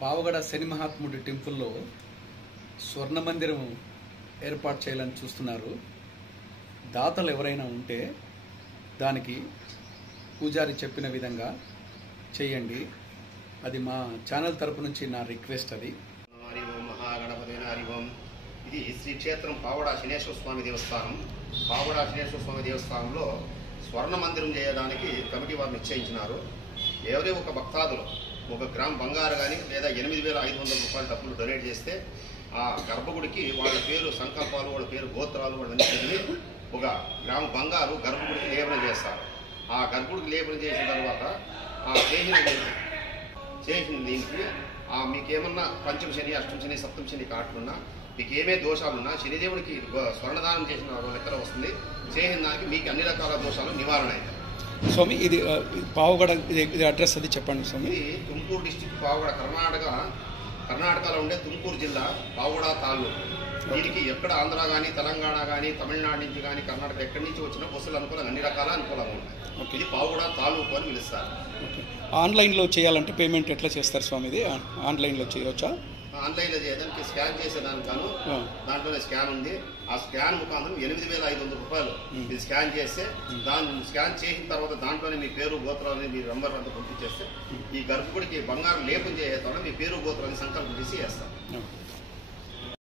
పావగడ శని మహాత్ముడి టెంపుల్లో స్వర్ణ మందిరం ఏర్పాటు చేయాలని చూస్తున్నారు. దాతలు ఎవరైనా ఉంటే దానికి పూజారి చెప్పిన విధంగా చేయండి. అది మా ఛానల్ తరపు నుంచి నా రిక్వెస్ట్. అది హరి ఓం మహాగణపతి హరి ఓం. ఇది శ్రీ క్షేత్రం పావగడ శనేశ్వర స్వామి దేవస్థానం. పావగడ శనేశ్వర స్వామి దేవస్థానంలో స్వర్ణ మందిరం చేయడానికి కమిటీ వారు నిశ్చయించినారు. ఎవరే ఒక భక్తాదులు 1 గ్రామ్ బంగారు కానీ లేదా 8,500 రూపాయల డబ్బులు డొనేట్ చేస్తే ఆ గర్భగుడికి వాళ్ళ పేరు సంకల్పాలు, వాళ్ళ పేరు గోత్రాలు వాళ్ళని చదివి 1 గ్రాము బంగారు గర్భగుడికి లేపనం చేస్తారు. ఆ గర్భగుడికి లేపనం చేసిన తర్వాత ఆ చేసిన దీనికి మీకేమన్నా పంచమ శని, అష్టమ శని, సప్తమ శని కాటున్నా, మీకు ఏమే దోషాలున్నా శనిదేవుడికి స్వర్ణదానం చేసిన లెక్కన వస్తుంది. చేసిన దానికి మీకు అన్ని రకాల దోషాలు నివారణ అవుతాయి. స్వామి ఇది పావగడ ఇది అడ్రస్ అది చెప్పండి స్వామి. ఇది తుమ్కూరు డిస్టిక్ పావగడ, కర్ణాటకలో ఉండే తుమ్కూరు జిల్లా పావగడ తాలూకు. దీనికి ఎక్కడ ఆంధ్ర కానీ, తెలంగాణ కానీ, తమిళనాడు నుంచి కానీ, కర్ణాటక ఎక్కడి నుంచి వచ్చిన బస్సులు అనుకూలంగా అన్ని రకాల అనుకూలంగా ఉంటాయి. ఇది పావగడ తాలూకు అని పిలుస్తారు. ఆన్లైన్లో చేయాలంటే పేమెంట్ ఎట్లా చేస్తారు స్వామి? ఇది ఆన్లైన్లో చేయవచ్చా? ఆన్లైన్లో చేయడానికి స్కాన్ చేసేదానికి గాను దాంట్లోనే స్కాన్ ఉంది. ఆ స్కాన్ ముఖాంతరం 8,500 రూపాయలు ఇది స్కాన్ చేస్తే, దాన్ని స్కాన్ చేసిన తర్వాత దాంట్లోనే మీ పేరు గోత్రాలని మీ నంబర్ అంతా పంపించేస్తే ఈ గర్భగుడికి బంగారం లేపం చేసేస్తాను మీ పేరు గోత్రాన్ని సంకల్పం చేసి వేస్తాం.